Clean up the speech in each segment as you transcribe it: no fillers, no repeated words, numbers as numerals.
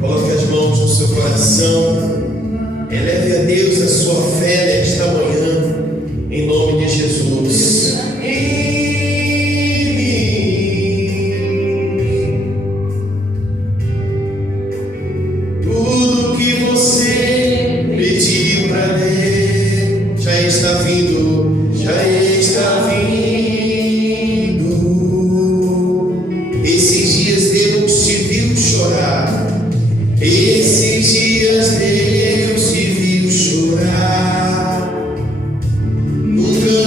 Coloque as mãos no seu coração. Eleve a Deus a sua fé nesta manhã, em nome de Jesus. Tudo que você pediu para Deus já está vindo, já está vindo. Esses dias Deus te viu chorar. Esses dias Deus te viu chorar. Nunca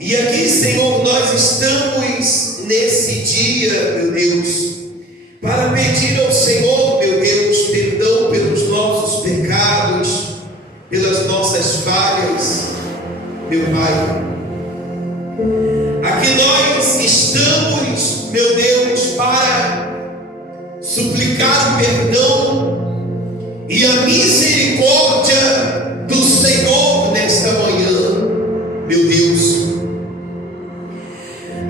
E aqui, Senhor, nós estamos nesse dia, meu Deus, para pedir ao Senhor, meu Deus, perdão pelos nossos pecados, pelas nossas falhas, meu Pai. Aqui nós estamos, meu Deus, para suplicar o perdão e a misericórdia do Senhor nesta manhã, meu Deus.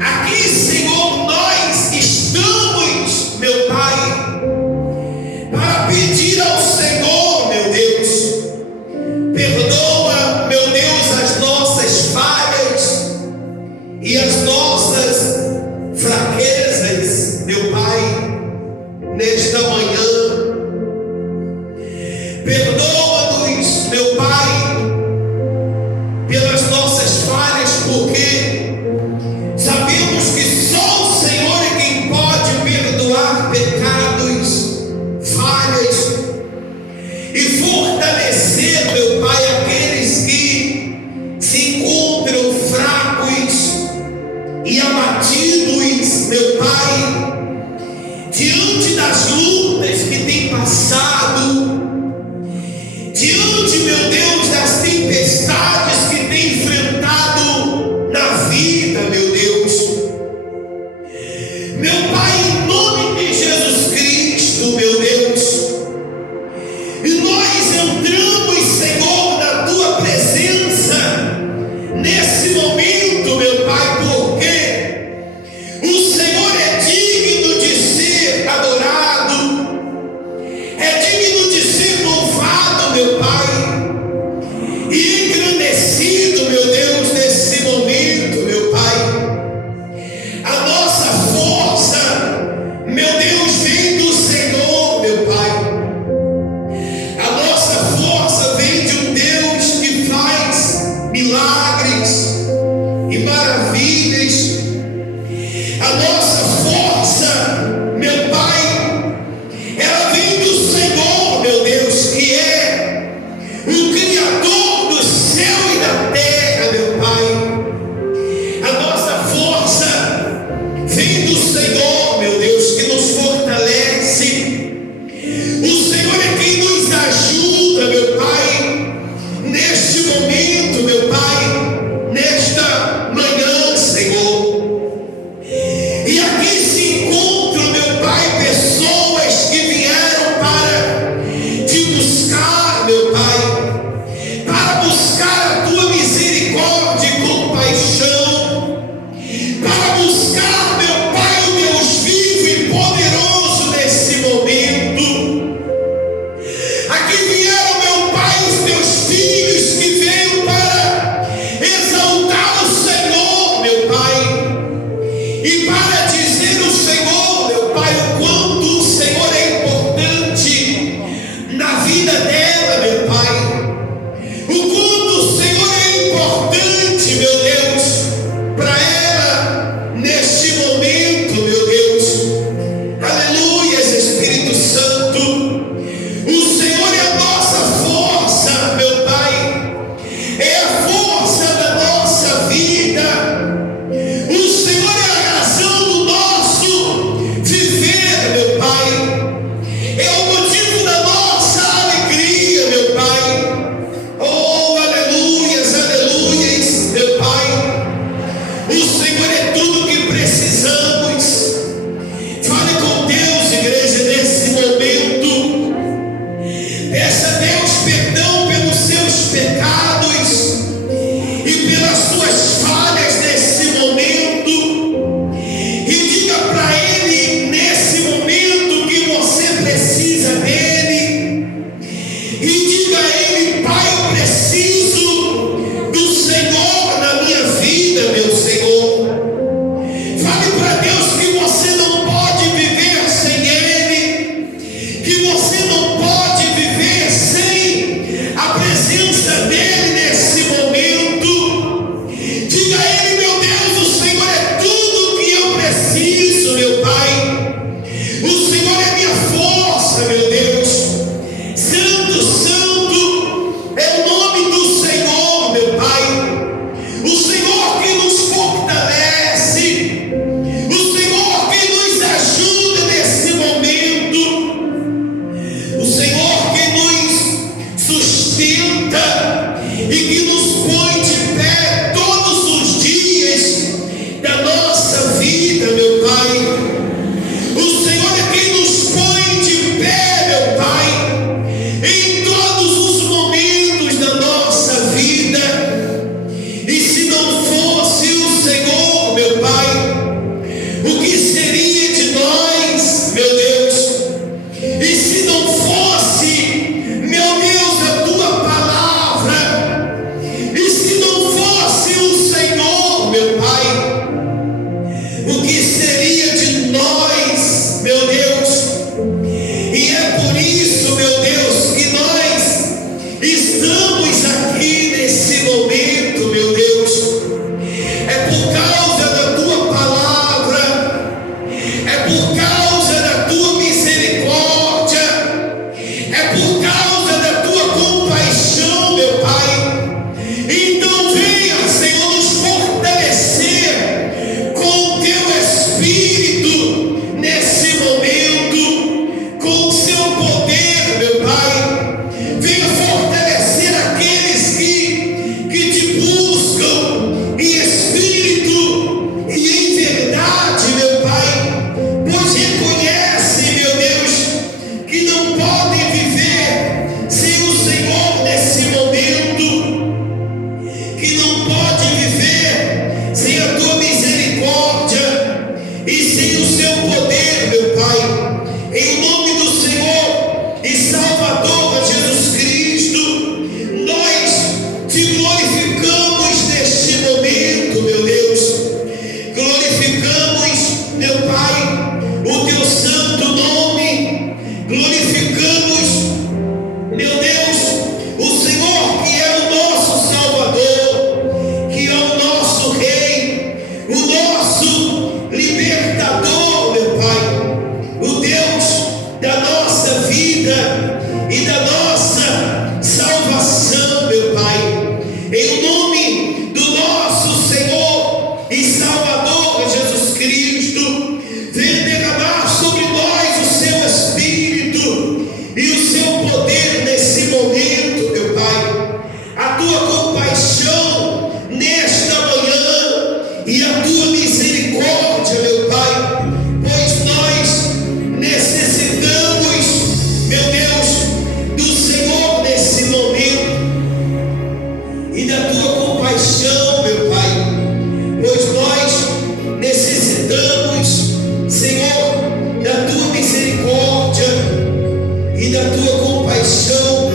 Aqui, Senhor, nós estamos, meu Pai, para pedir ao Senhor, meu Deus, perdoa, meu Deus, as nossas falhas e as nossas fraquezas, meu Pai, nesta manhã. Perdoa-nos, meu Pai, pelas nossas falhas, porque sabemos que só o Senhor é quem pode perdoar pecados, falhas e fortalecer, meu Pai, aqueles que se encontram fracos e abatidos, meu Pai, diante das lutas que tem passado, diante, meu Deus, das tempestades que tem enfrentado na vida, meu Deus. Meu Pai, em nome de Jesus Cristo, meu Deus, e nós entramos, Senhor, na Tua presença nesse momento, meu Pai, porque o Senhor é digno de ser adorado, é digno de ser louvado, meu Pai, e engrandecido, meu Deus, nesse momento, meu Pai. A nossa força, meu Deus, vem do Senhor, meu Pai. A nossa força vem de um Deus que faz milagres e maravilhas. A nossa força, meu Pai, ela vem do Senhor, meu Deus, que é o Criador do céu e da terra, meu Pai. A nossa força vem do Senhor, meu Deus, que nos fortalece. O Senhor é quem nos ajuda, meu Pai, neste momento, meu Pai, nesta manhã, Senhor. E e a tua misericórdia, meu Pai, pois nós necessitamos, meu Deus, do Senhor nesse momento e da tua compaixão, meu Pai, pois nós necessitamos, Senhor, da tua misericórdia e da tua compaixão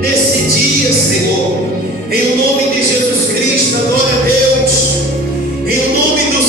nesse dia, Senhor. Em nome de Jesus Cristo, adora a Deus. Em nome do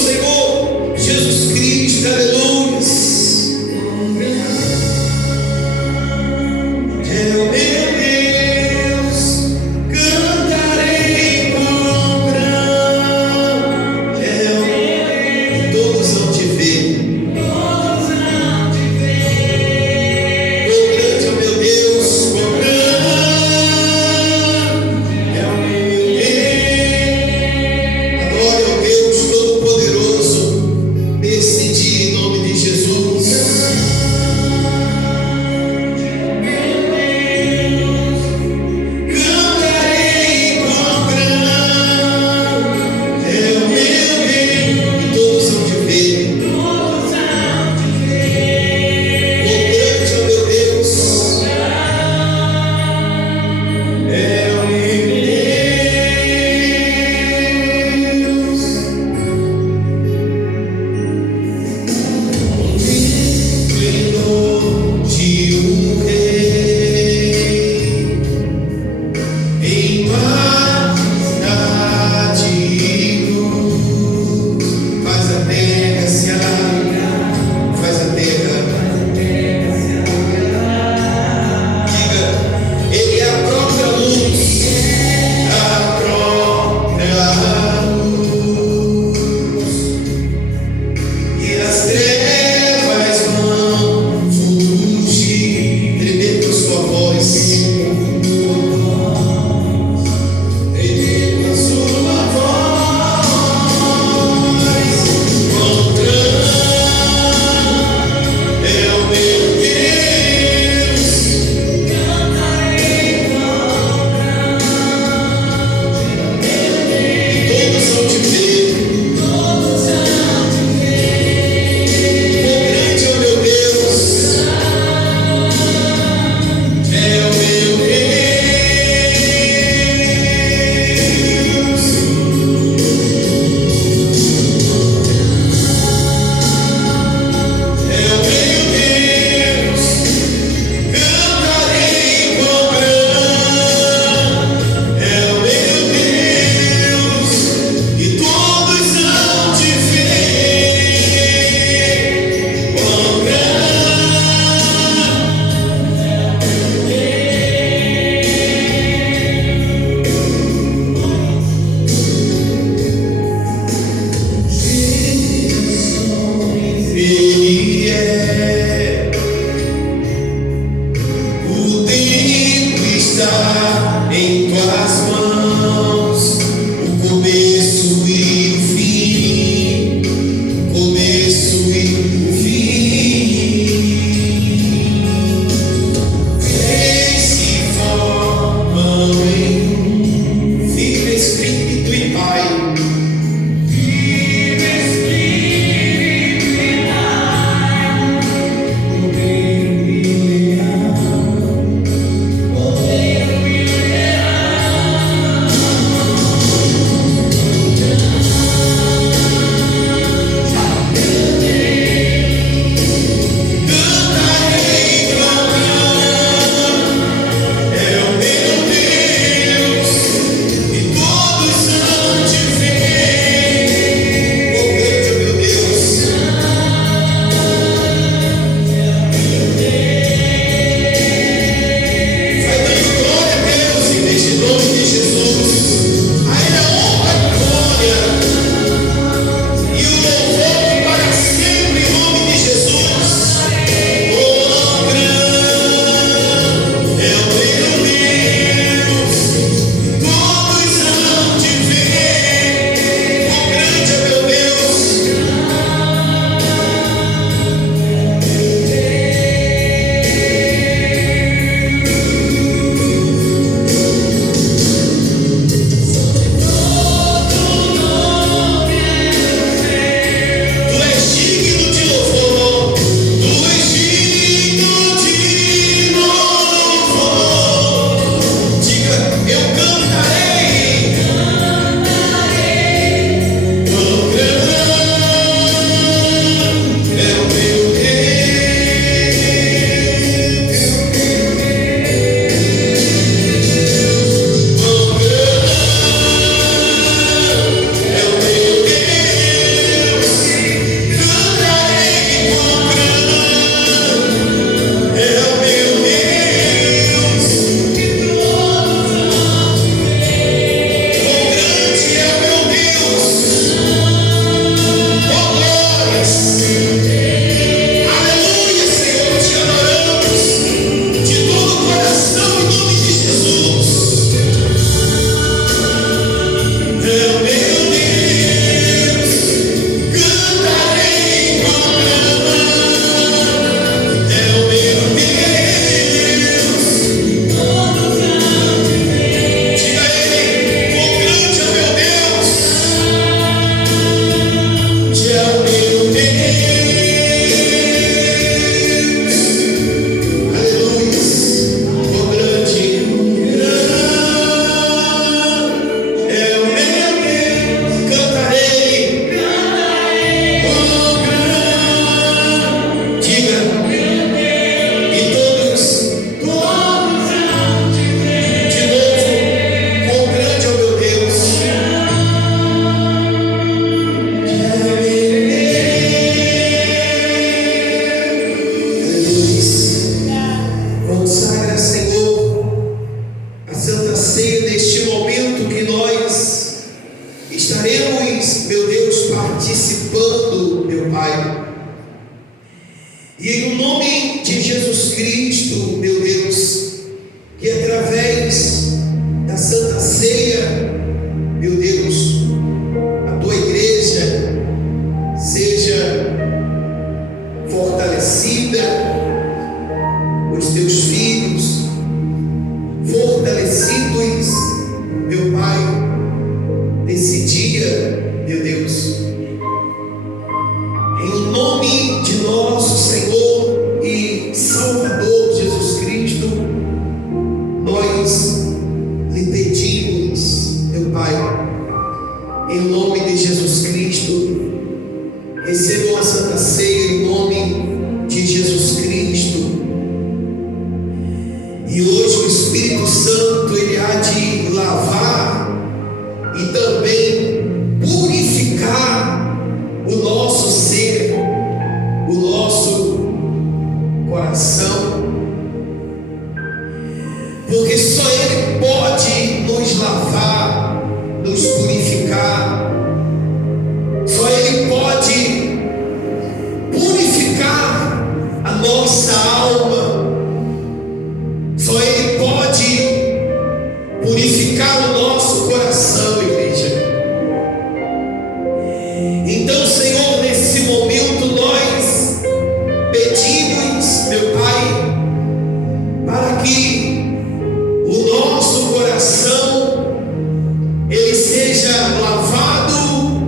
participando, meu Pai. E em nome de Jesus Cristo, meu Deus, que através da Santa Ceia, meu Deus, a tua igreja seja fortalecida, os teus filhos fortalecidos, meu Pai, nesse dia, meu Deus, em nome de nosso Senhor e Salvador Jesus Cristo, nós lhe pedimos, meu Pai, em nome de Jesus Cristo, recebam a Santa Ceia em nome de Jesus Cristo. E hoje o Espírito Santo, ele há de lavar e também purificar o nosso ser, o nosso coração, porque só Ele pode nos lavar, nos purificar, só Ele pode purificar a nossa alma, só Ele pode purificar o nosso coração, igreja. Então, Senhor, nesse momento nós pedimos, meu Pai, para que o nosso coração ele seja lavado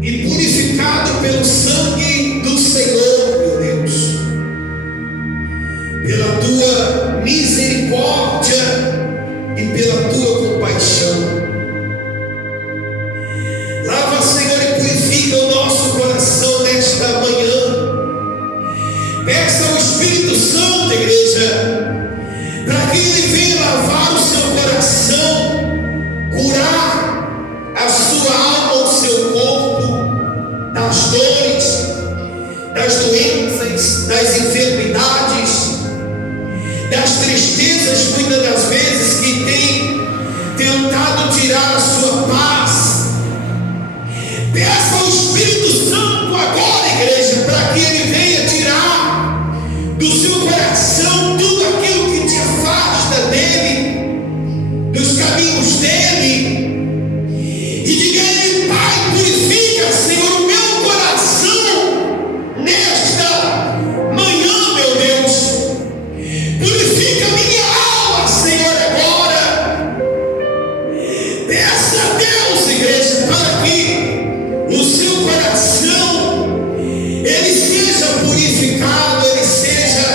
e purificado pelo sangue do Senhor, meu Deus, pela tua misericórdia e pela tua compaixão. Lava, Senhor, e purifica o nosso coração nesta manhã. Peça ao Espírito Santo, igreja, para que Ele venha lavar o seu coração, curar a sua alma, o seu corpo, das dores, das doenças, das enfermidades, das tristezas, muitas das vezes, que tem tentado tirar a sua paz. Peça ao Espírito Santo agora, igreja, para que Ele venha tirar do seu coração tudo aquilo que te afasta dele, dos caminhos dele, e diga a Ele: Pai, purifica, Senhor, o meu coração nesta manhã, meu Deus, purifica a minha alma, Senhor, agora. Peça a Deus, igreja, para que o seu coração ele seja purificado, ele seja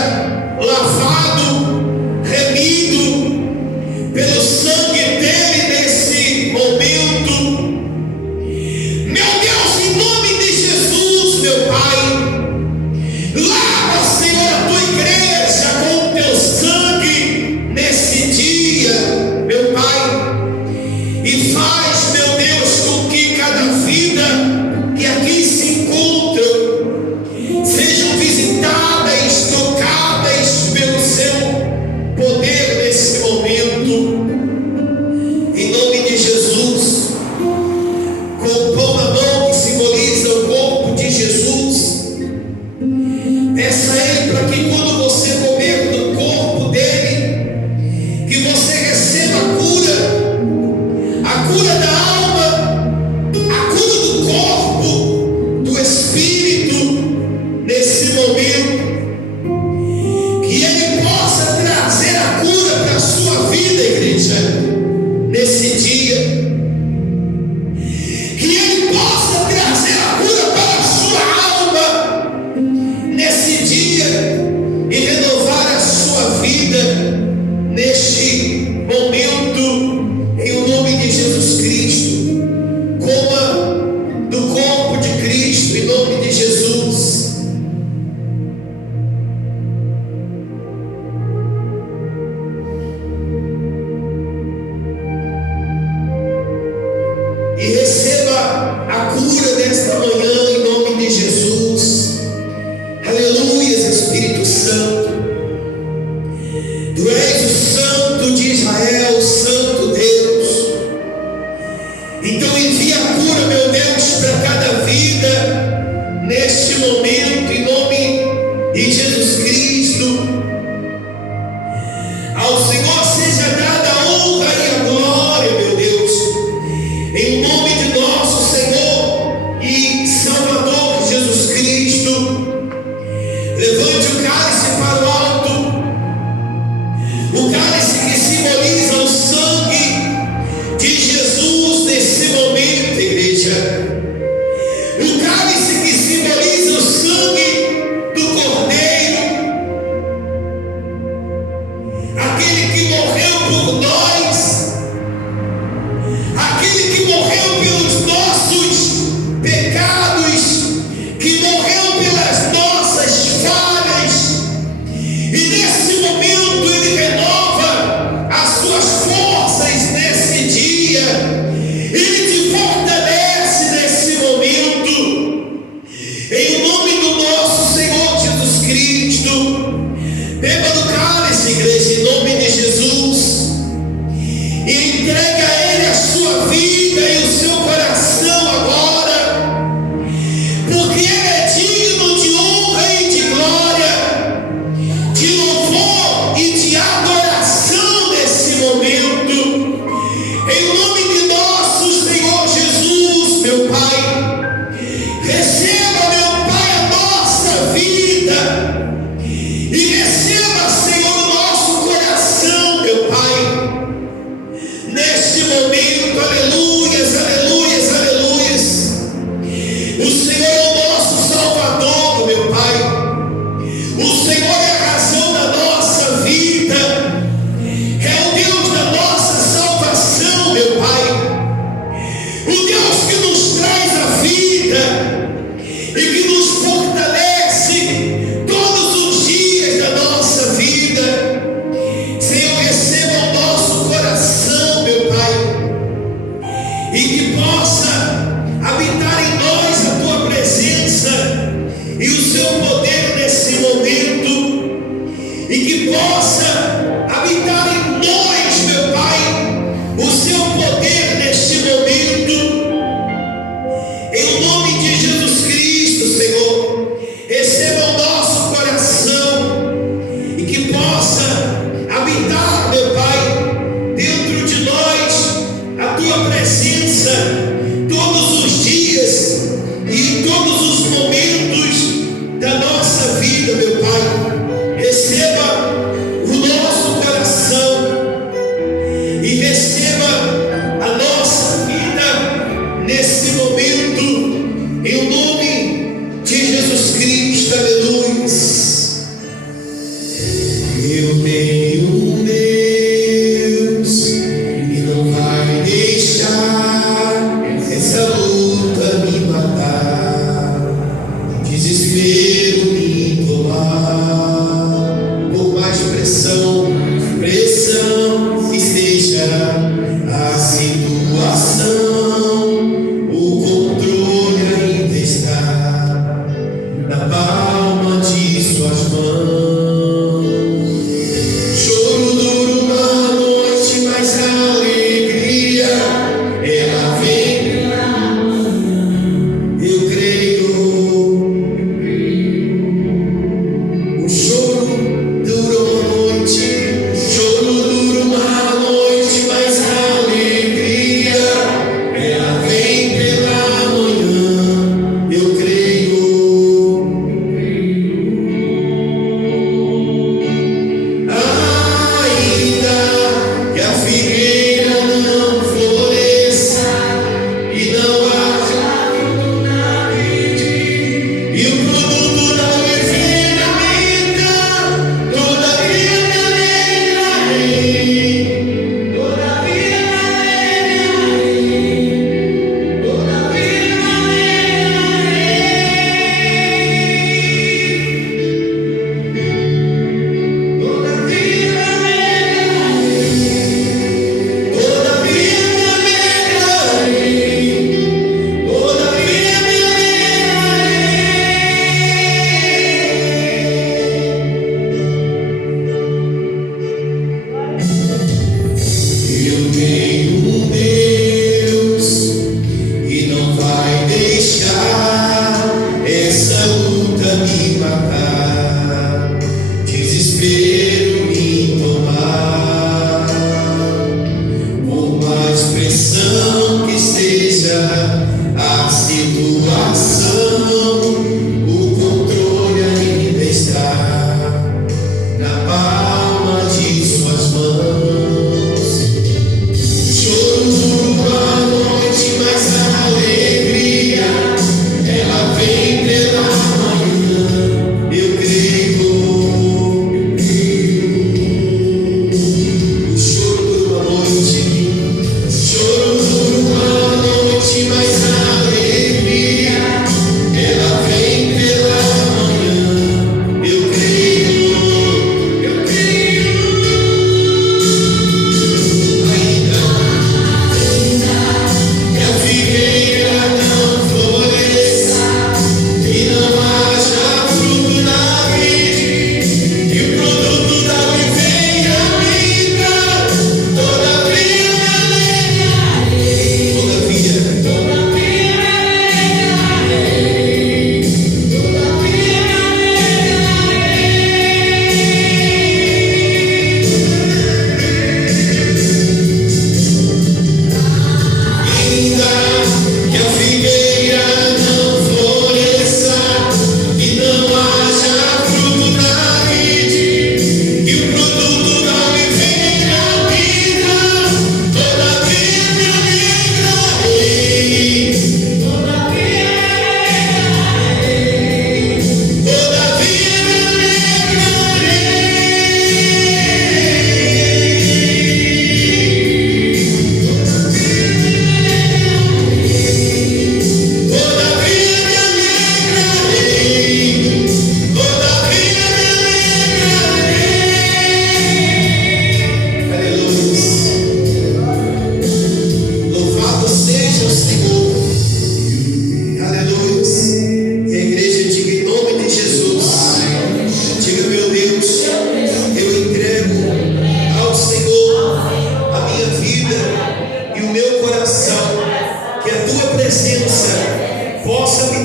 simboliza o sangue do Cordeiro, aquele que morreu por nós, aquele que morreu pelos nossos pecados, que morreu pelas nossas falhas, e nesse momento Ele renova as suas forças nesse dia, Ele te fortalece nesse momento, em nome do nosso Senhor Jesus Cristo. Beba do cálice, igreja, em nome de Jesus, e entregue a Ele a sua vida e o seu coração agora, porque Ele é digno de honra e de glória, de louvor e de adoração nesse momento, em nome de nosso Senhor Jesus, meu Pai. Receba, meu Pai, a nossa vida, e receba, Senhor, o nosso coração, meu Pai, neste momento. Aleluias, aleluias, aleluias. O Senhor é o nosso Salvador, meu Pai. O Senhor é a razão da nossa vida, é o Deus da nossa salvação, meu Pai. O Deus que nos traz a vida e que nos fortalece todos os dias da nossa vida. Senhor, receba o nosso coração, meu Pai, e que possa habitar em nós a Tua presença e o Seu poder nesse momento, e que possa habitar em nós, meu Pai, o Seu poder neste momento, em nome de Jesus Cristo, Senhor.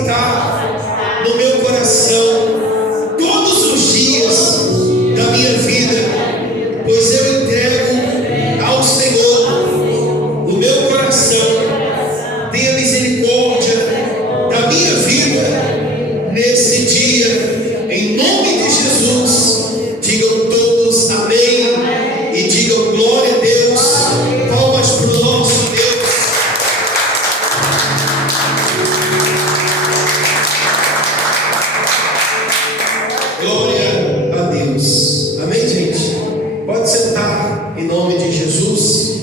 sentar no meu coração todos os dias da minha vida, pois eu entrego ao Senhor o meu coração. Tenha misericórdia da minha vida nesse dia, em nome de Jesus. Digam todos amém e digam glória a Deus. Palmas para o nosso Deus. Glória a Deus. Amém, gente? Pode sentar em nome de Jesus.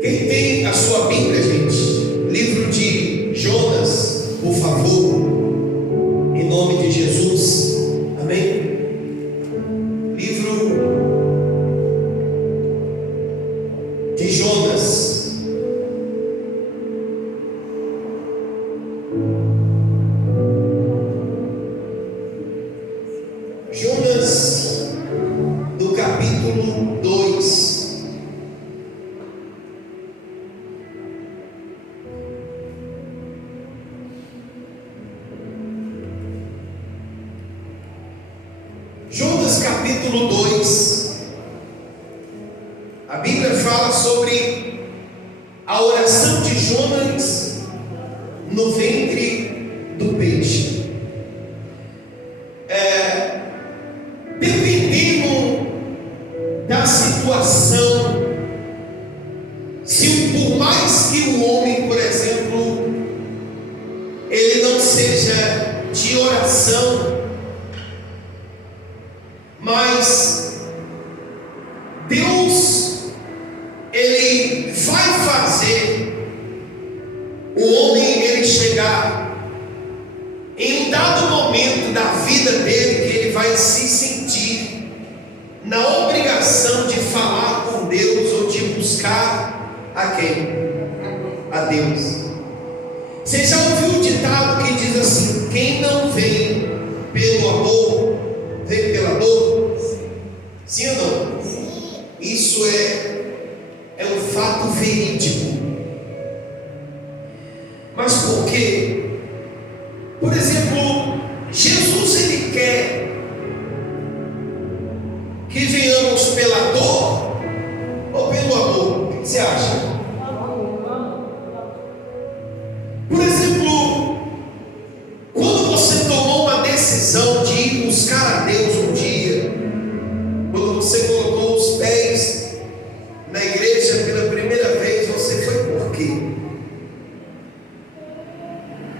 Quem tem a sua Bíblia, gente? Livro de Jonas, por favor. Em nome de Jesus. Amém? Livro de Jonas. Jonas, do capítulo 2. Jonas capítulo 2, a Bíblia fala sobre a oração de Jonas no ventre do peixe. Dependendo da situação, se por mais que o homem, por exemplo, ele não seja de oração, mas Deus, ele vai fazer o homem ele chegar em um dado momento da vida dele que ele vai se sentir na obrigação de falar com Deus ou de buscar a quem? A Deus. Você já ouviu o ditado que diz assim: quem não vem pelo amor, vem pela dor? Sim ou não? Sim. Isso é um fato verídico. Mas por quê? Por exemplo, Jesus ele quer que venhamos pela dor ou pelo amor? O que você acha? Por exemplo, quando você tomou uma decisão de ir buscar a Deus um dia, quando você colocou os pés na igreja pela primeira vez, você foi por quê?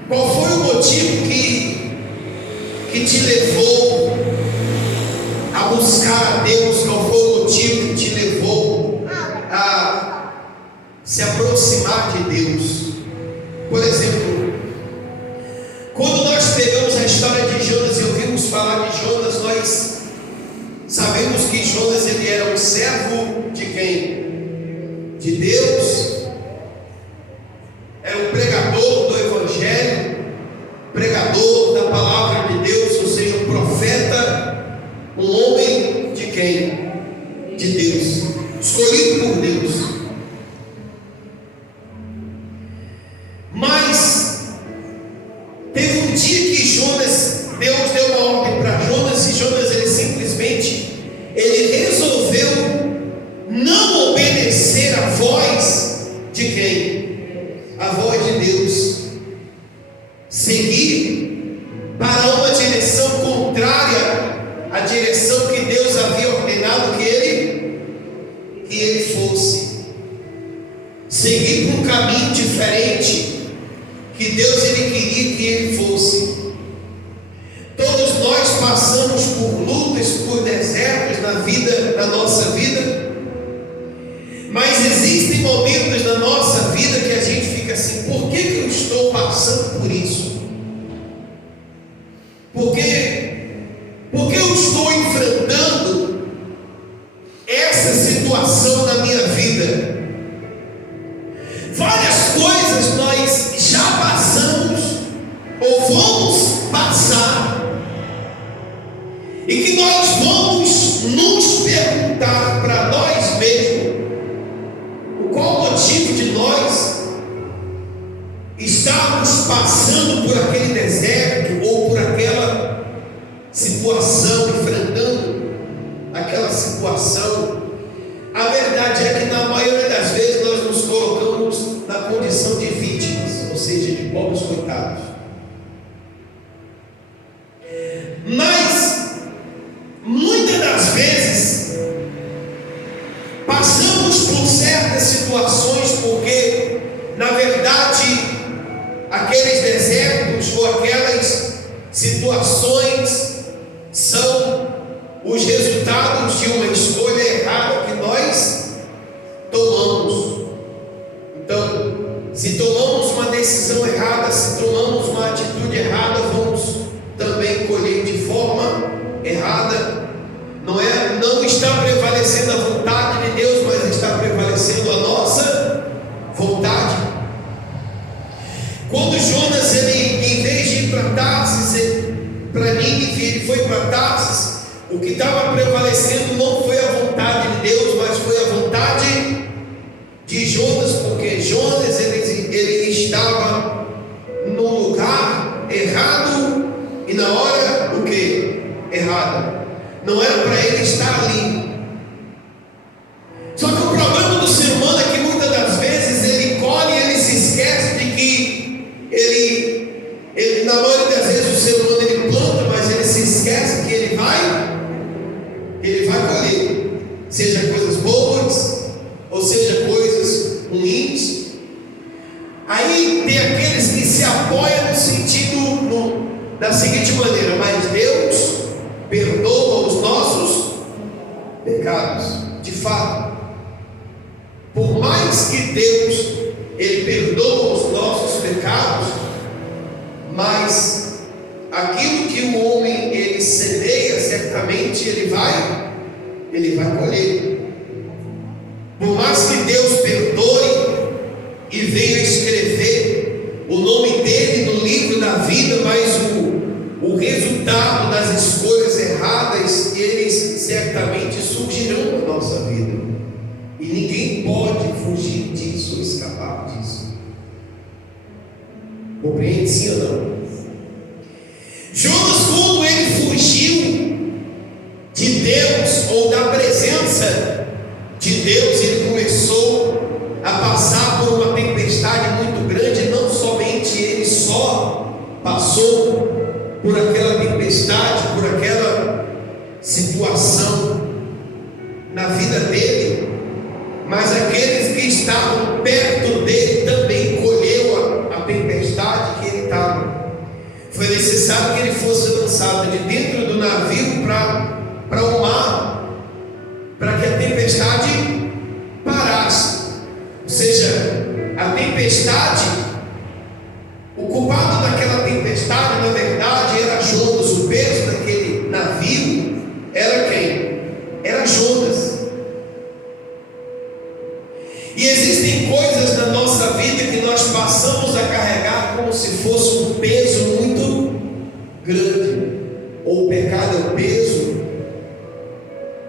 Qual foi o motivo que te levou a buscar a Deus? Qual foi o motivo que te levou a se aproximar de Deus? Por exemplo, quando nós pegamos a história de Jonas e ouvimos falar de Jonas, nós sabemos que Jonas ele era um servo de quem? De Deus. Era um pregador do Evangelho, pregador da palavra de Deus, ou seja, um profeta, um homem de quem? De Deus, escolhido por Deus. Mas teve um dia que Deus deu uma ordem para Jonas, e Jonas ele simplesmente resolveu não obedecer a voz de quem? A voz de Deus. Seguir para uma direção contrária à direção que Deus havia ordenado que ele fosse. Seguir por um caminho diferente que Deus ele queria que ele fosse. Todos nós passamos por lutas, por desertos na nossa vida, mas existem momentos na nossa vida que a gente fica assim: por que eu estou passando por isso? Por que eu estou enfrentando essa situação na minha vida? Várias coisas nós já passamos ou vamos passar, e que nós vamos nos perguntar estávamos passando por aquele deserto ou por aquela situação, enfrentando aquela situação, a verdade é que na maioria das vezes nós nos colocamos na condição de vítimas, ou seja, de pobres coitados. Mas muitas das vezes passamos por certas situações porque, na verdade, aqueles desertos ou aquelas situações são os resultados de uma escolha errada que nós tomamos. Então, se tomamos uma decisão errada, se tomamos uma atitude errada, vamos também colher de forma errada. Não está prevalecendo a vontade de Deus, mas está prevalecendo a nossa vontade. Quando Jonas, em vez de ir para Tarsis, para Nínive, ele foi para Tarsis, o que estava prevalecendo não foi a vontade de Deus, mas foi a vontade de Jonas, porque Jonas ele estava no lugar errado e na hora o que? Errada. Não era para ele estar ali. Só que o problema do ser humano é que muitas das vezes ele colhe e ele se esquece de que ele na maioria das vezes o ser humano ele planta, mas ele se esquece que ele vai colher, seja coisas boas ou seja coisas ruins. Aí tem aqueles que se apoiam no sentido da seguinte maneira: mas Deus perdoa os nossos pecados. De fato, por mais que Deus ele perdoa os nossos pecados, mas aquilo que o homem ele semeia, certamente ele vai colher. Por mais que Deus perdoe e venha escrever o nome dele no livro da vida, mas o resultado das escolhas erradas, eles certamente surgirão na nossa vida, e ninguém pode fugir disso ou escapar disso. Compreende sim ou não? Jonas, quando ele fugiu de Deus ou da presença de Deus, ele começou a passar por uma tempestade muito grande. Não somente ele só passou por aquela tempestade, por aquela situação na vida dele, mas aqueles que estavam perto dele também colheu a tempestade que ele estava. Foi necessário que ele fosse lançado de dentro do navio para o mar, para que a tempestade parasse. Ou seja, a tempestade, o culpado daquela tempestade, na verdade, era Jonas. O peso daquele navio era quem? Era Jonas. E existem coisas na nossa vida que nós passamos a carregar como se fosse um peso muito grande. Ou o pecado é o peso.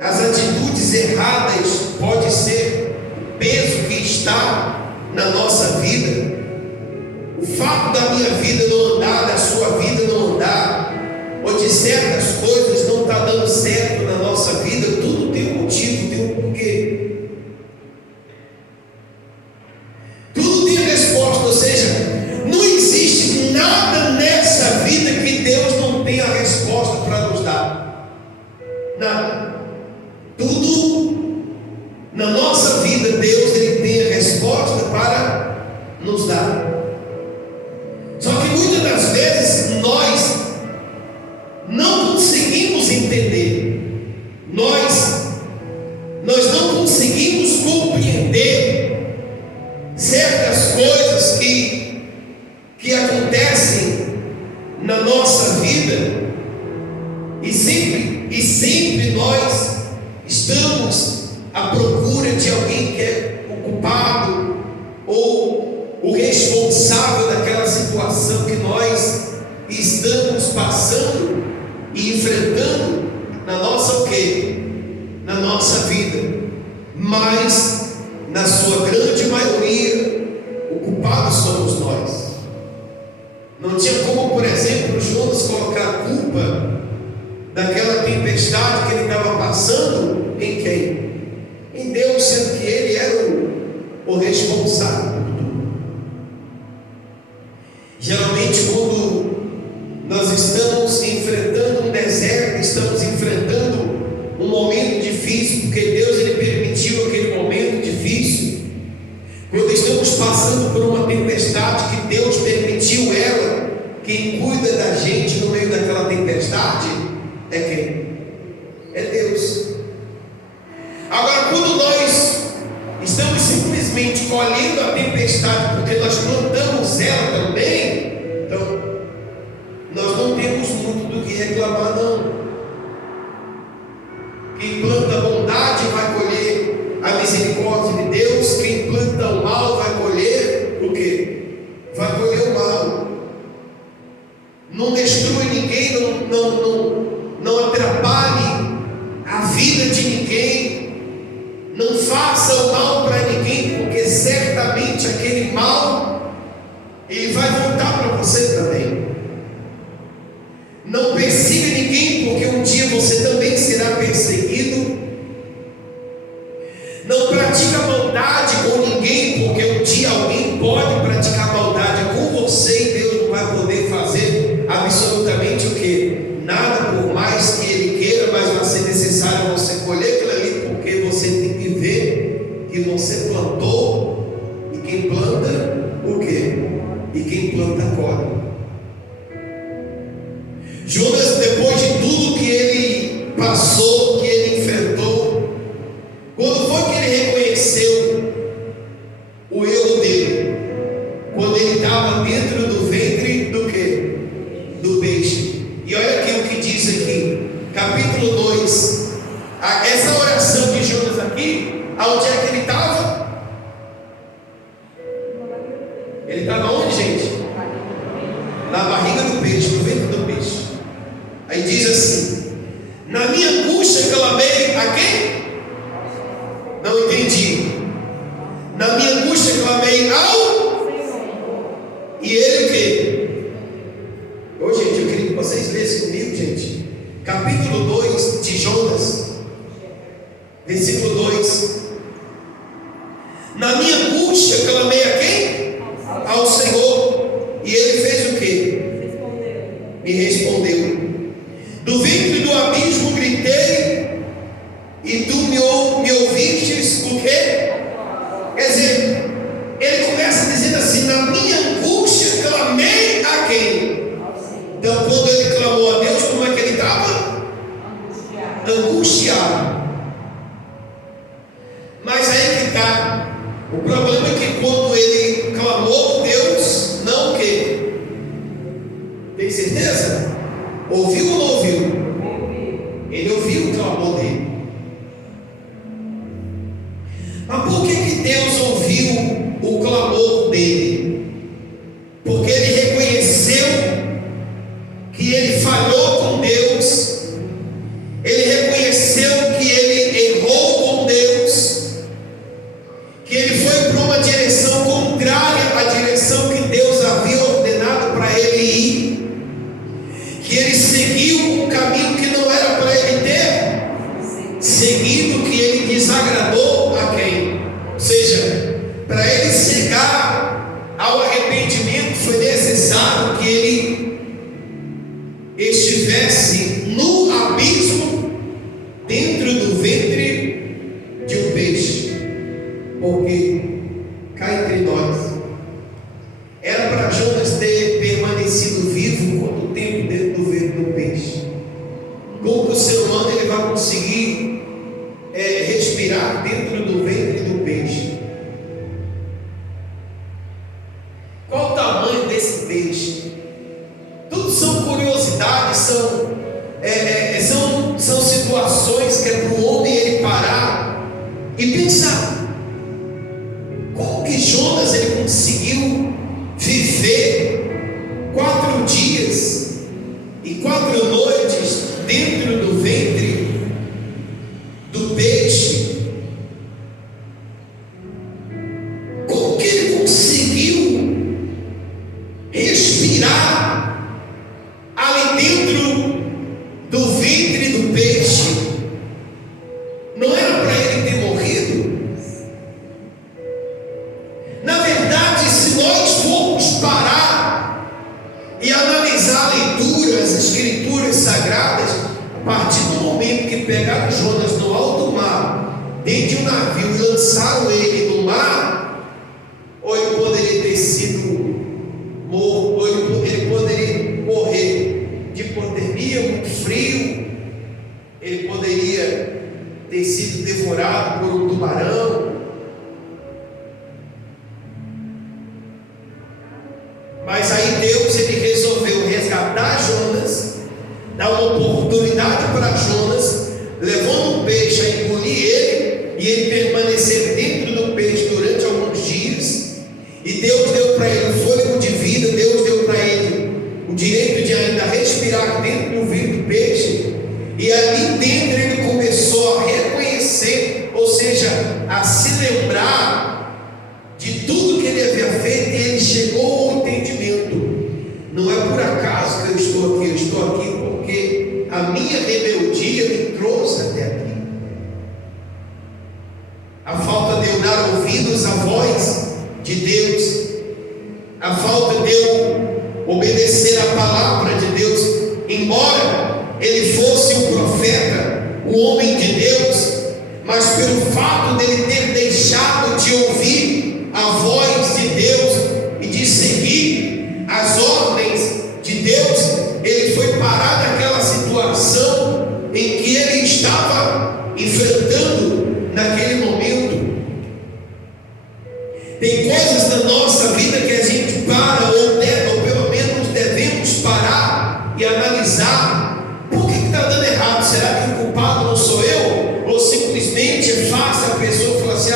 As atitudes erradas pode ser o peso que está na nossa vida. O fato da minha vida não andar, da sua vida não andar, ou de certas coisas não estar dando certo na nossa vida, tudo tem um motivo, tem um porquê. Tudo tem resposta, ou seja, não existe nada nessa vida que Deus não tenha resposta para nos dar. Nada. Tudo na nossa vida, Deus ele tem a resposta para nos dar. Só que muitas das vezes nós não conseguimos entender, nós não conseguimos compreender certas coisas que acontecem na nossa vida, e sempre nós estamos à procura de alguém que é o culpado ou o responsável daquela situação que nós estamos passando e enfrentando na nossa o quê? Na nossa vida. Mas na sua grande maioria o culpado somos nós. Não tinha como, por exemplo, Jonas colocar a culpa daquela tempestade que ele estava passando em quem? Em Deus, sendo que ele era o responsável por tudo. Geralmente, quando nós estamos enfrentando um deserto, estamos enfrentando um momento difícil, porque Deus ele permitiu aquele momento difícil. Quando estamos passando por uma tempestade que Deus permitiu ela, quem cuida da gente no meio daquela tempestade é quem? É Deus. Agora, quando nós estamos simplesmente colhendo a tempestade porque nós plantamos ela também, então nós não temos muito do que reclamar, não. Quem planta a bondade vai colher a misericórdia de Deus. Quem planta o mal vai colher o quê? Vai colher o mal. Não destrui ninguém, não atrapalhe a vida de ninguém. Não faça o mal para ninguém, porque certamente aquele mal ele vai voltar para você também. Não persiga ninguém, porque um dia você também será perseguido. Não pratica maldade com ninguém, porque um dia alguém pode praticar maldade com você e Deus não vai poder fazer absolutamente o que? Nada, por mais que Ele queira, mas vai ser necessário você colher aquilo ali, porque você tem que ver que você plantou, e quem planta o quê? E quem planta colhe. Jonas, depois de tudo que ele passou, que ele enfrentou, quando foi que ele reconheceu o erro dele? Quando ele estava dentro do ventre do quê? Do peixe. E olha aqui o que diz aqui, capítulo 2. Essa oração de Jonas aqui, aonde é que ele estava? Ele estava onde, gente? Na barriga do peixe, no ventre do peixe. Aí diz assim: na minha angústia clamei a quem? Não entendi. Na minha angústia clamei ao e ele o quê? Ô gente, eu queria que vocês lessem comigo, gente. Capítulo 2 de Jonas, versículo 2. Na minha angústia clamei a quem? Ao Senhor, e ele fez o quê? Me respondeu. Do ventre do abismo gritei, e tu me ouvistes o quê? Quer dizer, ele começa dizendo assim: na minha angústia clamei a quem? Então, quando ele clamou a Deus, como é que ele estava? Angustiado. Mas aí que está. O problema é que quando ele clamou, Deus não o quê? Tem certeza? Ouviu ou não ouviu? Ele ouviu o clamor dele. Mas por que Deus ouviu o clamor dele? Porque ele reconheceu que ele falhou com Deus. Ele reconheceu que ele errou com Deus, que ele foi para uma direção contrária à direção que Deus havia ordenado para ele ir, que ele seguiu um caminho que não era para ele ter. as escrituras sagradas, a partir do momento que pegaram Jonas no alto mar, dentro de um navio e lançaram ele no mar, ou ele poderia ter sido morto, ou ele poderia morrer de hipotermia, muito frio, ele poderia ter sido devorado por um tubarão. Mas aí Deus, ele resolveu resgatar Jonas, dar uma oportunidade para Jonas, levando um peixe a engolir ele, e ele permanecer dentro do peixe durante alguns dias. E Deus deu para ele o fôlego de vida, Deus deu para ele o direito de ainda respirar dentro do vidro do peixe. E ali dentro ele começou a reconhecer, ou seja, a se lembrar de tudo que ele havia feito, e ele chegou ao entendimento: não é por acaso que eu estou aqui porque a minha rebeldia me trouxe até aqui. A falta de eu dar ouvidos à voz de Deus, a falta de eu obedecer a palavra de Deus, embora ele fosse um profeta, um homem de Deus, mas pelo fato dele ter deixado de ouvir a voz de Deus e de seguir as ordens de Deus, ele foi parar naquela situação em que ele estava enfrentando naquele momento. Tem coisas na nossa vida que a gente para, ou pelo menos devemos parar e analisar. Por que está dando errado? Será que o culpado não sou eu? Ou simplesmente é fácil a pessoa falar assim: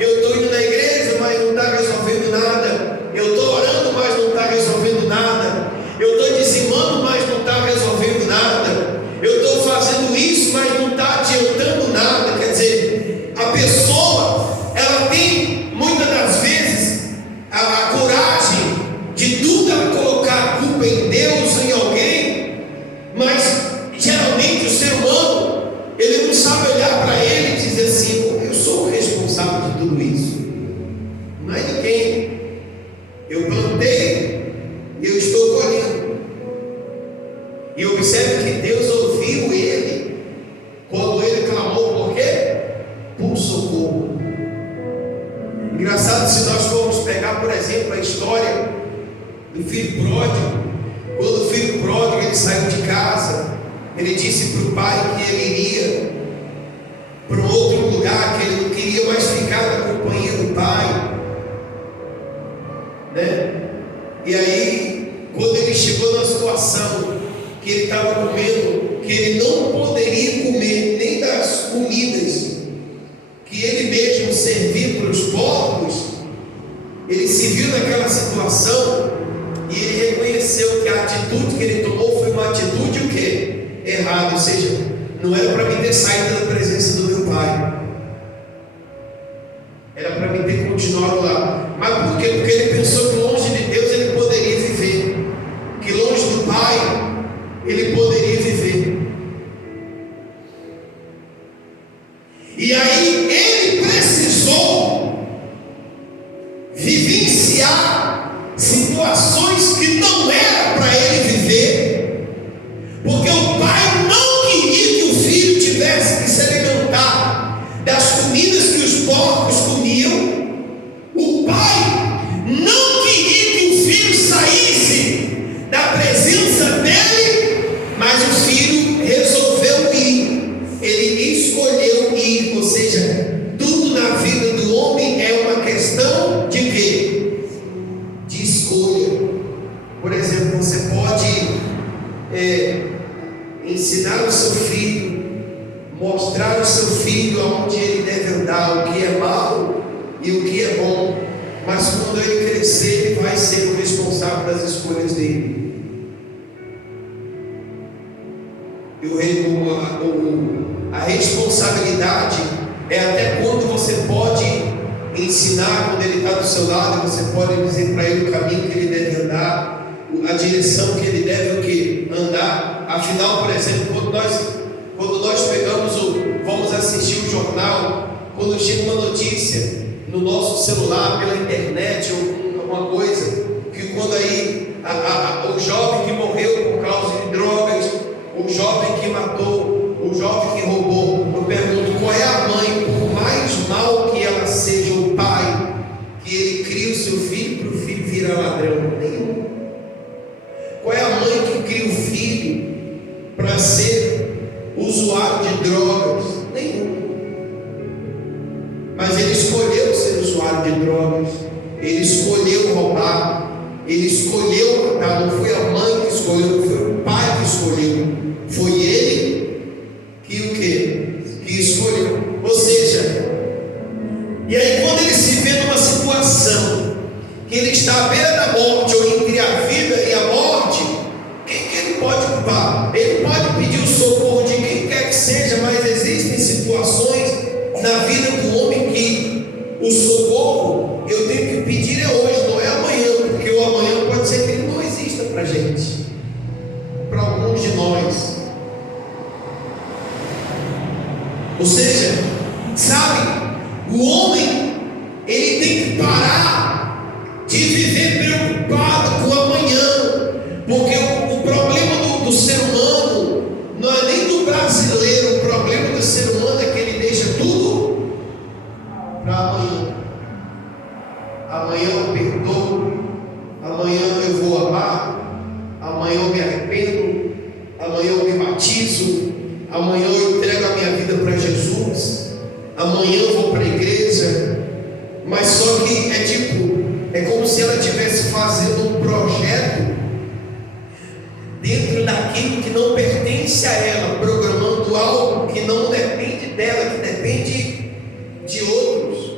eu estou indo na igreja, mas não está resolvendo nada. Eu estou orando, mas não está resolvendo nada. Eu estou dizimando, mas não está resolvendo nada. Eu estou fazendo isso, mas não está adiantando nada. Quer dizer, a pessoa, ela tem muitas das vezes a coragem de tudo ela colocar a culpa em Deus ou em alguém, mas geralmente o ser humano, ele não sabe olhar para ele e dizer assim: eu sou o responsável de tudo isso, não é ninguém. Eu plantei e eu estou colhendo. E observe que Deus ouviu ele quando ele clamou. Por quê? Por socorro. Engraçado, se nós formos pegar, por exemplo, a história do filho pródigo. Quando o filho pródigo ele saiu de casa, ele disse para o pai que ele iria para um outro lugar, que ele não queria mais ficar na companhia do pai, né? E aí, quando ele chegou na situação que ele estava comendo, que ele não poderia comer nem das comidas que ele mesmo servia para os porcos, ele se viu naquela situação e ele reconheceu que a atitude que ele tomou foi uma atitude o quê? Errada, ou seja, não era para mim ter saído da presença do meu pai, era para mim ter continuado lá. Mas por quê? Porque ele pensou que longe de Deus ele poderia viver, que longe do pai ele poderia viver. E aí ele precisou vivenciar situações que não era para ele viver, porque o pai não queria que o filho tivesse que se alimentar das comidas que os porcos comiam. O pai não queria que o filho saísse da presença dele, mas o filho resolveu ir, ele escolheu ir. Ou seja, tudo na vida do homem é uma questão de quê? De escolha. Por exemplo, você pode ensinar o seu filho, mostrar ao seu filho aonde ele deve andar, o que é mal e o que é bom, mas quando ele crescer, ele vai ser o responsável das escolhas dele. A responsabilidade é até quando você pode ensinar, quando ele está do seu lado, você pode dizer para ele o caminho que ele deve andar, a direção que ele deve o quê? Andar. Afinal, por exemplo, quando nós vamos assistir um jornal, quando chega uma notícia no nosso celular, pela internet ou alguma coisa, que quando aí o jovem que morreu por causa de drogas, o jovem que matou, o jovem que roubou. Eu pergunto, qual é a mãe, por mais mal que ela seja, o pai, que ele cria o seu filho para o filho virar ladrão? Nenhum. Qual é a mãe que cria o filho para ser usuário de drogas? Nenhum. Mas ele escolheu ser usuário de drogas, ele escolheu roubar, ele escolheu matar. Não foi a mãe que escolheu, foi o pai que escolheu. Foi ele que o quê? Que escolheu. Ou seja, e aí quando ele se vê numa situação que ele está à beira da morte, ou entre a vida e a morte, quem que ele pode culpar? Ele pode pedir o socorro de quem quer que seja, mas existem situações na vida do homem que o socorro eu tenho que pedir é hoje, não é amanhã, porque o amanhã pode ser que ele não exista para a gente, para alguns de nós. Ou seja, sabe, o homem ele tem que parar de viver preocupado com o amanhã, porque o problema do ser humano não é nem do brasileiro. O problema do ser humano é que ele deixa tudo para amanhã. Amanhã eu perdoo, amanhã eu vou amar, amanhã eu me arrependo, amanhã eu me batizo, amanhã eu entrego a minha vida para Jesus, amanhã eu vou para a igreja. Mas só que é tipo, é como se ela estivesse fazendo um projeto dentro daquilo que não pertence a ela, programando algo que não depende dela, que depende de outros.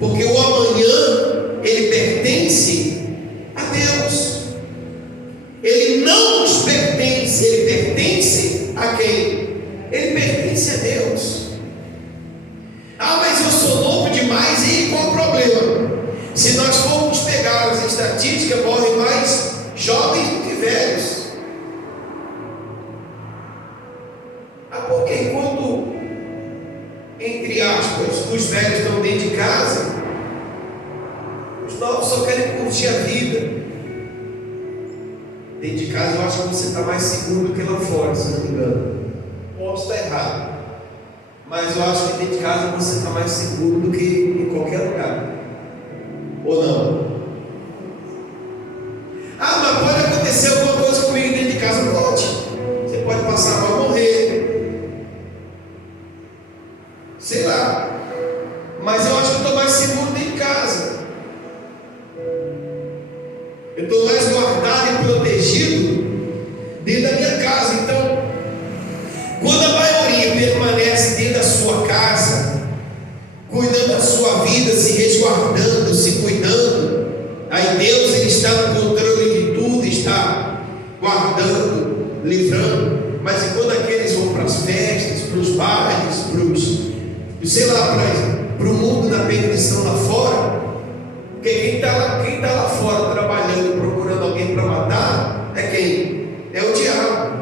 Porque o amanhã ele pertence a Deus. Ele não nos pertence, ele pertence a quem? Ele pertence a Deus. Ah, mas eu sou novo demais, e qual o problema? Se nós formos pegar as estatísticas, morrem mais jovens do que velhos. Ah, porque enquanto, entre aspas, os velhos estão dentro de casa, os novos só querem curtir a vida. Dentro de casa eu acho que você está mais seguro do que lá fora, se não me engano. Posso estar errado, mas eu acho que dentro de casa você está mais seguro do que em qualquer lugar. Ou não? Ah, mas pode acontecer alguma coisa comigo dentro de casa. Pode. Você pode passar mal, morrer, sei lá. Mas eu acho que eu estou mais seguro dentro de casa. Eu estou mais guardado e protegido dentro da minha casa. Então, quando a maioria permanece dentro da sua casa, cuidando da sua vida, se resguardando, se cuidando, aí Deus ele está no controle de tudo, está guardando, livrando. Mas e quando aqueles vão para as festas, para os bailes, sei lá, para o mundo da perdição lá fora? Porque quem está lá fora trabalhando, procurando alguém para matar, é quem? É o diabo.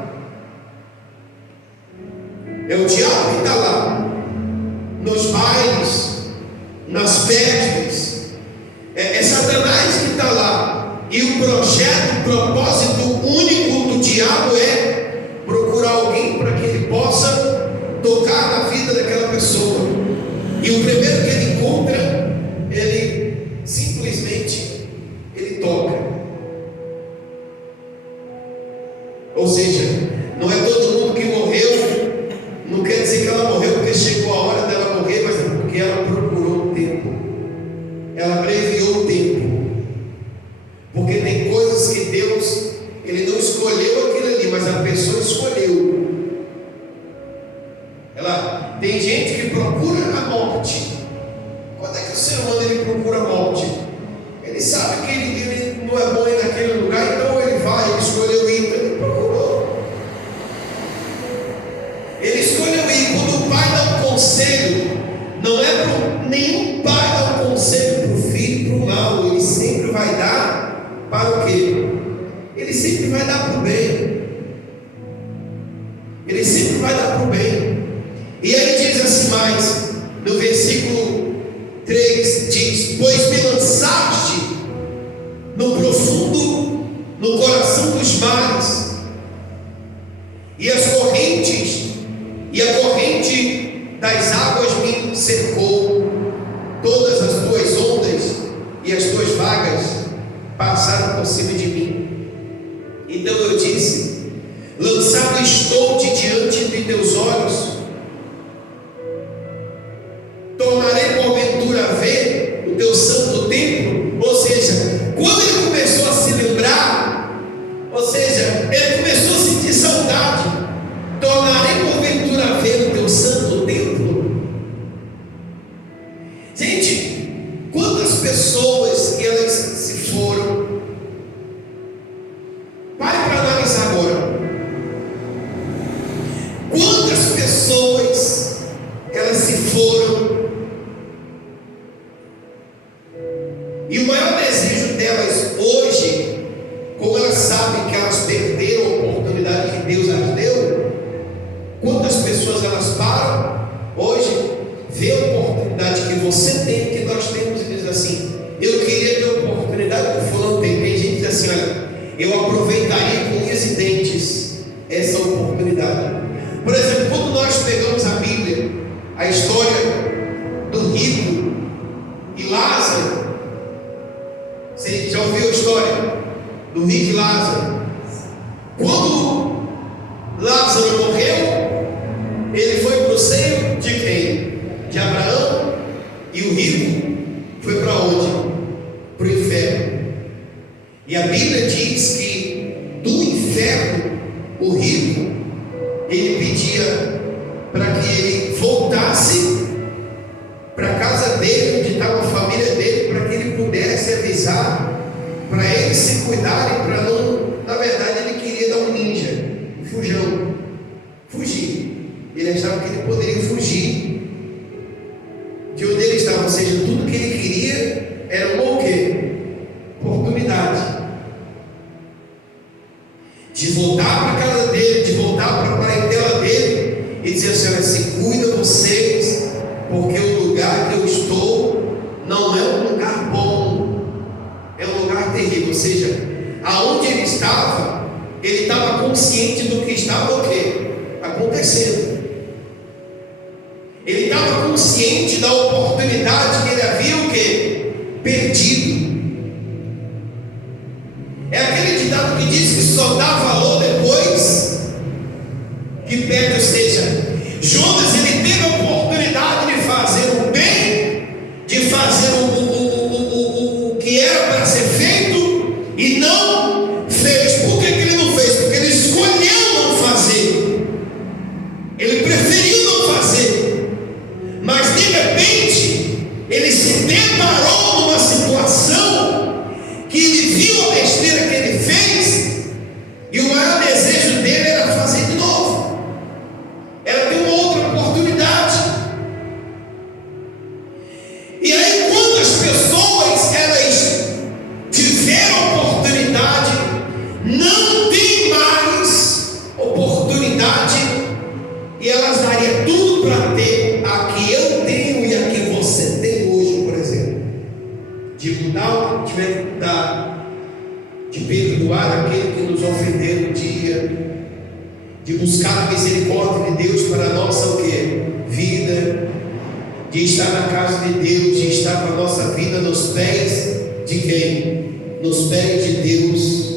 É o diabo que está lá, nos bailes, nas festas. É Satanás que está lá. E o projeto, o propósito único do diabo é procurar alguém para que ele possa tocar na vida daquela pessoa. E o primeiro que ele encontra, ele simplesmente ele toca. Ou seja, não é todo mundo que morreu. Não quer dizer que ela morreu porque chegou a hora dela morrer, mas é porque ela procurou o tempo. Ela abreviou o tempo. Porque tem coisas que Deus, ele não escolheu aquilo ali, mas a pessoa escolheu. Tem gente que procura a morte. Quando é que o ser humano ele procura a morte? Ele sabe que ele não é bom ir naquele lugar, então ele vai, ele escolheu ir, então ele procurou. Ele escolheu ir. Quando o pai dá um conselho, não é para nenhum pai dá um conselho para o filho e para o mal. Ele sempre vai dar para o quê? Ele sempre vai dar para o bem. Ele sempre vai dar para o bem. E aí diz assim mais, no versículo 3, diz: pois me lançaste no profundo, no coração dos mares, das águas me cercou, todas as tuas ondas e as tuas vagas passaram por cima de mim. Então eu disse: lançado estou de diante de teus olhos, tornarei porventura a ver o teu santo templo. Ou seja, quando ele começou a se lembrar, ou seja, ele começou a sentir saudade. Tornarei porventura a ver o teu santo templo. Gente, quantas pessoas elas se foram? Pare para analisar agora. Quantas pessoas elas se foram? E o maior desejo delas hoje, como elas sabem que elas perderam a oportunidade que Deus as deu, quantas pessoas elas param hoje, vê a oportunidade que você tem, que nós temos, e diz assim: eu queria ter a oportunidade que o fulano tem. Tem gente que diz assim: olha, eu aproveitaria com unhas e dentes essa oportunidade. Por exemplo, quando nós pegamos a Bíblia, a história do rico e Lázaro, você já ouviu a história do rico e Lázaro? Quando Lázaro morreu, ele foi para o seio de quem? De Abraão. E o rico foi para onde? Para o inferno. E a Bíblia diz que do inferno, o rico, ele pedia para que ele voltasse para a casa dele, onde estava a família dele, para que ele pudesse avisar, para eles se cuidarem, para não, na verdade ele queria dar um ninja, um fujão, fugir. Ele achava que ele poderia fugir de onde ele estava, ou seja, tudo que ele queria era uma o quê? Oportunidade de voltar para a casa dele, de voltar para a parentela dele e dizer assim: olha, se cuida vocês, porque o lugar que eu estou não é um lugar bom, é um lugar terrível. Ou seja, aonde ele estava consciente do que estava o quê? Acontecendo. Ele estava consciente da oportunidade que ele havia o quê? Perdido. É aquele ditado que diz que só dá valor depois que perde. Ou seja, Judas, ele teve a oportunidade de fazer o bem, de fazer o que era para ser feito, e não fez. Por que ele não fez? Porque ele escolheu não fazer, ele preferiu não fazer. Mas de repente ele se deparou numa situação que ele viu a besteira que ele fez, e o maior desejo dele era fazer de novo, era ter uma outra oportunidade. E aí, quando as pessoas elas tiveram oportunidade, não tem mais oportunidade, e elas dariam tudo para ter a que eu tenho e a que você tem hoje, por exemplo, de mudar o que tiver que mudar, de perdoar aquele que nos ofendeu um dia, de buscar a misericórdia de Deus para a nossa o quê? Vida, de estar na casa de Deus, de estar com a nossa vida nos pés de quem? Nos pés de Deus.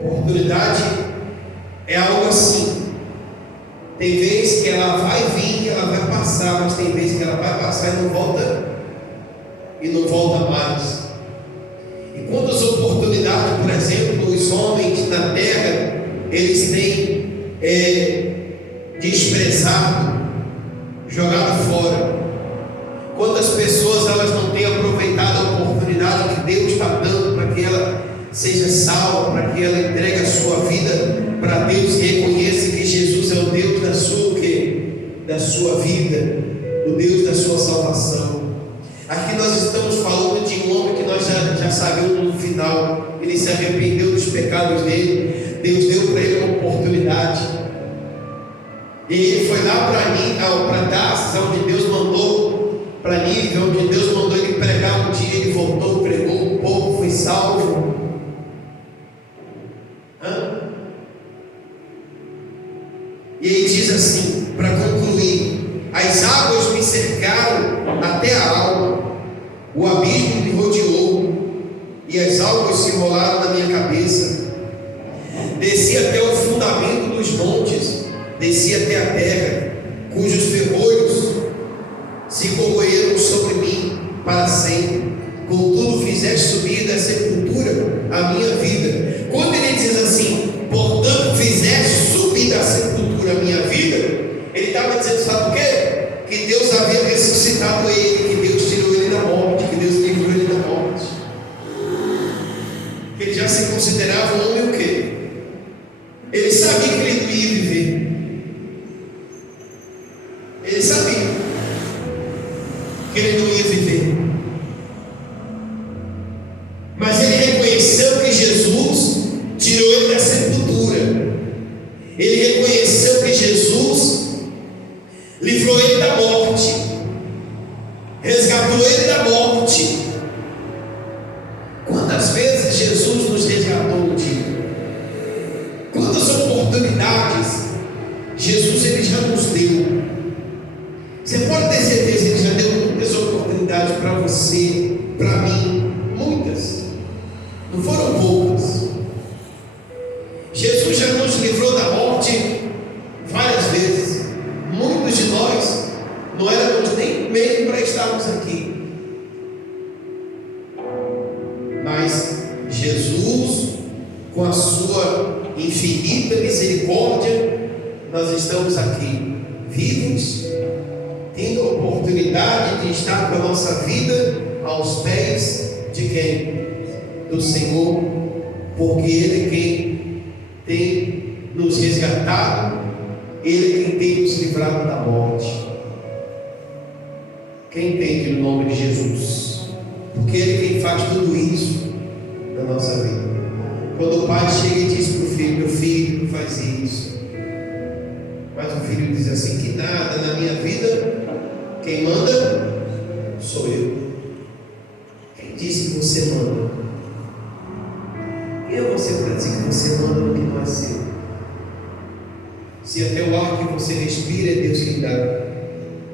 Oportunidade é algo assim. Tem vezes que ela vai vir, ela vai passar, mas tem vezes que ela vai passar e não volta mais. E quantas oportunidades, por exemplo, os homens na terra, eles têm desprezado, jogado fora. Quantas pessoas elas não têm aproveitado a oportunidade que Deus está dando para que ela seja salva, para que ela entregue a sua vida para Deus e reconheça que Jesus é o Deus da sua, o quê? Da sua vida, o Deus da sua salvação. Aqui nós estamos falando de um homem que nós já sabemos no final, ele se arrependeu dos pecados dele, Deus deu para ele uma oportunidade, e ele foi lá para Tarsis, onde Deus mandou, para Nínive, onde Deus mandou ele pregar um dia, ele voltou, pregou, o povo foi salvo. E ele diz assim: e as águas se enrolaram na minha cabeça. Desci até o fundamento dos montes, desci até a terra, cujos ferrolhos se corroeram sobre mim para sempre. Contudo, fizeste subir da sepultura a minha vida. Quando ele diz assim, portanto, fizeste subir da sepultura a minha vida, ele estava dizendo, sabe o quê? Que Deus havia ressuscitado ele, que Deus tirou ele da morte, que Deus livrou ele da morte. Que ele já se considerava um homem o quê? Ele sabia que ele não ia viver. Ele sabia que ele não ia viver. Mas ele reconheceu que Jesus tirou ele da sepultura. Ele reconheceu que Jesus livrou ele da morte, resgatou ele da morte. Quantas vezes Jesus nos resgatou um dia? Quantas oportunidades Jesus ele já nos deu? Você pode ter certeza que ele já deu muitas oportunidades para você, para mim, muitas. Não foram poucas. Jesus já nos livrou da morte várias vezes. Muitos de nós não éramos nem meio para estarmos aqui. Mas Jesus, com a sua infinita misericórdia, nós estamos aqui, vivos, tendo a oportunidade de estar com a nossa vida aos pés de quem? Do Senhor, porque Ele é quem tem nos resgatado, Ele é quem tem nos livrado da morte. Quem entende no nome de Jesus? Porque Ele é quem faz tudo isso na nossa vida. Quando o pai chega e diz para o filho, meu filho, não faz isso. Mas o filho diz assim, que nada na minha vida, quem manda sou eu. Quem disse que você manda? Quem é você para dizer que você manda no que não é seu? Se até o ar que você respira é Deus quem dá.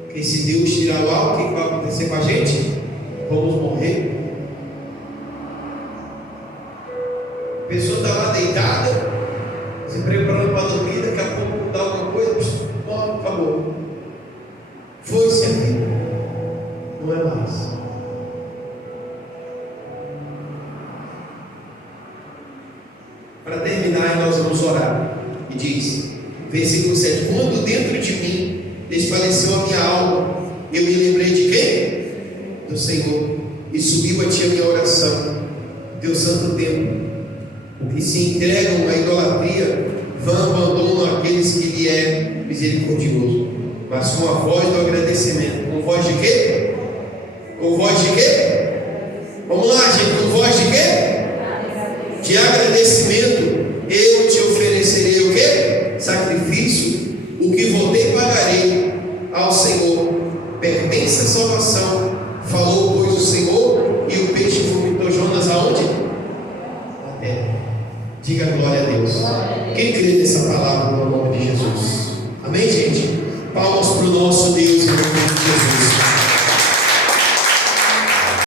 Porque se Deus tirar o ar, o que vai acontecer com a gente? Vamos morrer. A pessoa está lá deitada, se preparando para dormir, daqui a pouco dá alguma coisa, morre, acabou. Foi-se a vida, não é mais. Para terminar, nós vamos orar. E diz, versículo 7: quando dentro de mim desfaleceu a minha alma, eu me lembrei de quem? Do Senhor, e subiu a ti a minha oração. Teu santo templo. O que se entregam à idolatria vão abandonam aqueles que lhe é misericordioso, mas com a voz do agradecimento. Com voz de quê? Com voz de quê? Vamos lá, gente, com voz de quê? De agradecimento. Eu te oferecerei o quê? Sacrifício, o que votei pagarei ao Senhor. Pertence a salvação. Falou, pois, o Senhor, e o peixe vomitou Jonas aonde? Na terra. Diga glória a Deus. Quem crê nessa palavra no nome de Jesus? Amém, gente? Palmas para o nosso Deus em nome de Jesus.